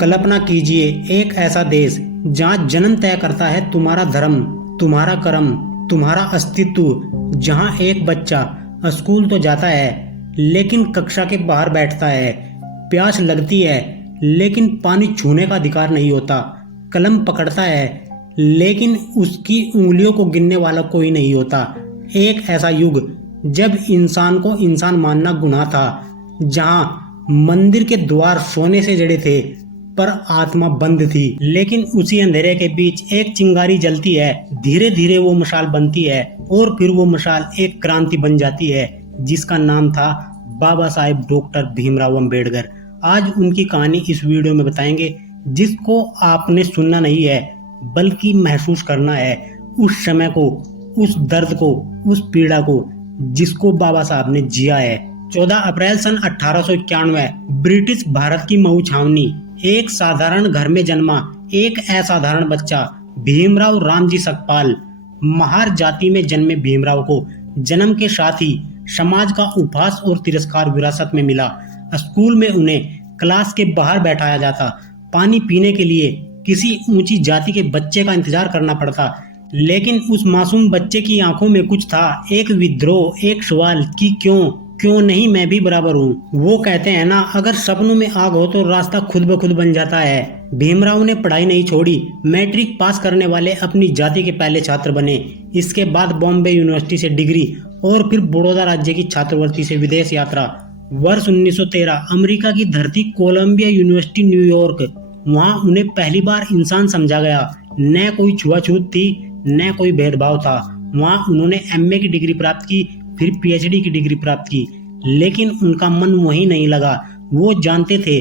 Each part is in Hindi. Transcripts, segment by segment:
कल्पना कीजिए एक ऐसा देश जहां जन्म तय करता है तुम्हारा धर्म, तुम्हारा कर्म, तुम्हारा अस्तित्व। जहां एक बच्चा स्कूल तो जाता है लेकिन कक्षा के बाहर बैठता है। प्यास लगती है लेकिन पानी छूने का अधिकार नहीं होता। कलम पकड़ता है लेकिन उसकी उंगलियों को गिनने वाला कोई नहीं होता। एक ऐसा युग जब इंसान को इंसान मानना गुनाह था, जहां मंदिर के द्वार सोने से जड़े थे पर आत्मा बंद थी। लेकिन उसी अंधेरे के बीच एक चिंगारी जलती है, धीरे धीरे वो मशाल बनती है और फिर वो मशाल एक क्रांति बन जाती है जिसका नाम था बाबा साहेब डॉक्टर भीमराव अंबेडकर। आज उनकी कहानी इस वीडियो में बताएंगे, जिसको आपने सुनना नहीं है बल्कि महसूस करना है उस समय को, उस दर्द को, उस पीड़ा को जिसको बाबा साहब ने जिया है। 14 अप्रैल सन 1891 ब्रिटिश भारत की मऊ छावनी। एक साधारण घर में जन्मा एक असाधारण बच्चा भीमराव रामजी सकपाल। महार जाति में जन्मे भीमराव को जन्म के साथ ही समाज का उपहास और तिरस्कार विरासत में मिला। स्कूल में उन्हें क्लास के बाहर बैठाया जाता। पानी पीने के लिए किसी ऊंची जाति के बच्चे का इंतजार करना पड़ता। लेकिन उस मासूम बच्चे की आंखों में कुछ था, एक विद्रोह, एक सवाल कि क्यों नहीं मैं भी बराबर हूँ। वो कहते हैं ना, अगर सपनों में आग हो तो रास्ता खुद ब खुद बन जाता है। भीमराव ने पढ़ाई नहीं छोड़ी। मैट्रिक पास करने वाले अपनी जाति के पहले छात्र बने। इसके बाद बॉम्बे यूनिवर्सिटी से डिग्री और फिर बड़ौदा राज्य की छात्रवृत्ति से विदेश यात्रा। वर्ष 1913 अमेरिका की धरती, कोलंबिया यूनिवर्सिटी न्यूयॉर्क। वहाँ उन्हें पहली बार इंसान समझा गया। न कोई छुआछूत थी, न कोई भेदभाव था। वहाँ उन्होंने एमए की डिग्री प्राप्त की, फिर पीएचडी की डिग्री प्राप्त की। लेकिन उनका मन वहीं नहीं लगा। वो जानते थे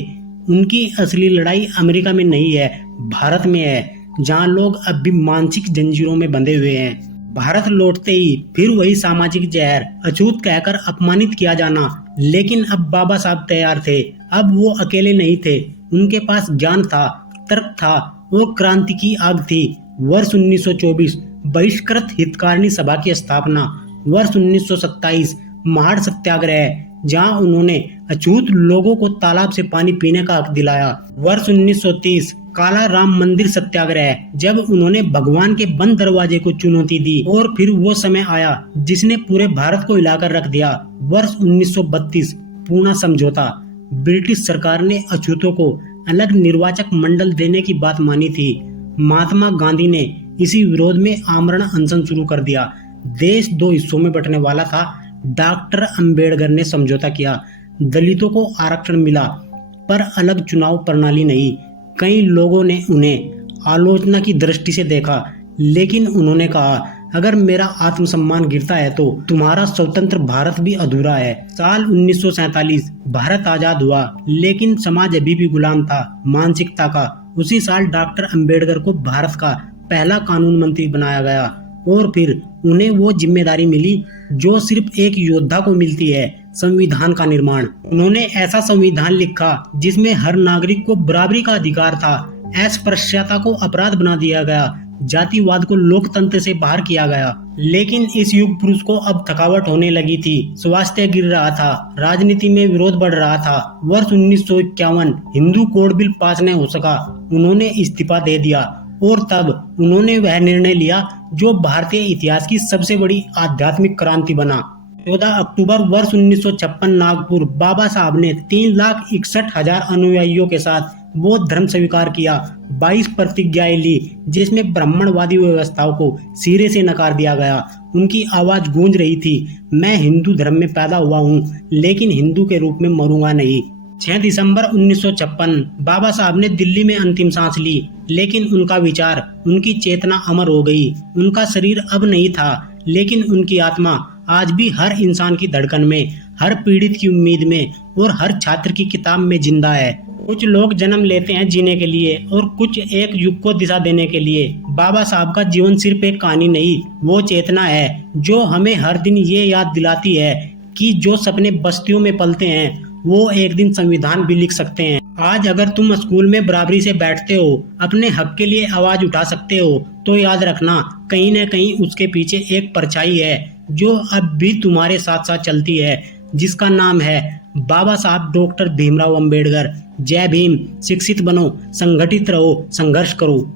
उनकी असली लड़ाई अमेरिका में नहीं है, भारत में है, जहाँ लोग अब भी मानसिक जंजीरों में बंधे हुए हैं। भारत लौटते ही फिर वही सामाजिक जहर, अछूत कहकर अपमानित किया जाना। लेकिन अब बाबा साहब तैयार थे। अब वो अकेले नहीं थे, उनके पास ज्ञान था, तर्क था और क्रांति की आग थी। वर्ष 1924 बहिष्कृत हितकारिणी सभा की स्थापना। वर्ष 1927 महाड़ सत्याग्रह, जहां उन्होंने अछूत लोगों को तालाब से पानी पीने का हक दिलाया। वर्ष 1930 काला राम मंदिर सत्याग्रह, जब उन्होंने भगवान के बंद दरवाजे को चुनौती दी। और फिर वो समय आया जिसने पूरे भारत को हिलाकर रख दिया। वर्ष 1932 पूना समझौता। ब्रिटिश सरकार ने अछूतों को अलग निर्वाचक मंडल देने की बात मानी थी। महात्मा गांधी ने इसी विरोध में आमरण अनशन शुरू कर दिया। देश दो हिस्सों में बंटने वाला था। डॉक्टर अंबेडकर ने समझौता किया। दलितों को आरक्षण मिला पर अलग चुनाव प्रणाली नहीं। कई लोगों ने उन्हें आलोचना की दृष्टि से देखा, लेकिन उन्होंने कहा, अगर मेरा आत्मसम्मान गिरता है तो तुम्हारा स्वतंत्र भारत भी अधूरा है। साल 1947 भारत आजाद हुआ, लेकिन समाज अभी भी गुलाम था मानसिकता का। उसी साल डॉक्टर अंबेडकर को भारत का पहला कानून मंत्री बनाया गया और फिर उन्हें वो जिम्मेदारी मिली जो सिर्फ एक योद्धा को मिलती है, संविधान का निर्माण। उन्होंने ऐसा संविधान लिखा जिसमें हर नागरिक को बराबरी का अधिकार था। अस्पृश्यता को अपराध बना दिया गया, जातिवाद को लोकतंत्र से बाहर किया गया। लेकिन इस युग पुरुष को अब थकावट होने लगी थी। स्वास्थ्य गिर रहा था, राजनीति में विरोध बढ़ रहा था। वर्ष 1951 हिंदू कोड बिल पास न हो सका। उन्होंने इस्तीफा दे दिया और तब उन्होंने वह निर्णय लिया जो भारतीय इतिहास की सबसे बड़ी आध्यात्मिक क्रांति बना। 14 अक्टूबर वर्ष 1956 नागपुर, बाबा साहब ने 3,61,000 अनुयायियों के साथ बौद्ध धर्म स्वीकार किया। 22 प्रतिज्ञाएं ली जिसमें ब्राह्मणवादी व्यवस्थाओं को सिरे से नकार दिया गया। उनकी आवाज गूंज रही थी, मैं हिंदू धर्म में पैदा हुआ हूँ लेकिन हिंदू के रूप में मरूंगा नहीं। 6 दिसंबर 1956 बाबा साहब ने दिल्ली में अंतिम सांस ली, लेकिन उनका विचार, उनकी चेतना अमर हो गई। उनका शरीर अब नहीं था, लेकिन उनकी आत्मा आज भी हर इंसान की धड़कन में, हर पीड़ित की उम्मीद में और हर छात्र की किताब में जिंदा है। कुछ लोग जन्म लेते हैं जीने के लिए और कुछ एक युग को दिशा देने के लिए। बाबा साहब का जीवन सिर्फ एक कहानी नहीं, वो चेतना है जो हमें हर दिन ये याद दिलाती है कि जो सपने बस्तियों में पलते हैं वो एक दिन संविधान भी लिख सकते हैं। आज अगर तुम स्कूल में बराबरी से बैठते हो, अपने हक के लिए आवाज उठा सकते हो, तो याद रखना कहीं न कहीं उसके पीछे एक परछाई है जो अब भी तुम्हारे साथ साथ चलती है, जिसका नाम है बाबा साहब डॉक्टर भीमराव अंबेडकर। जय भीम। शिक्षित बनो, संगठित रहो, संघर्ष करो।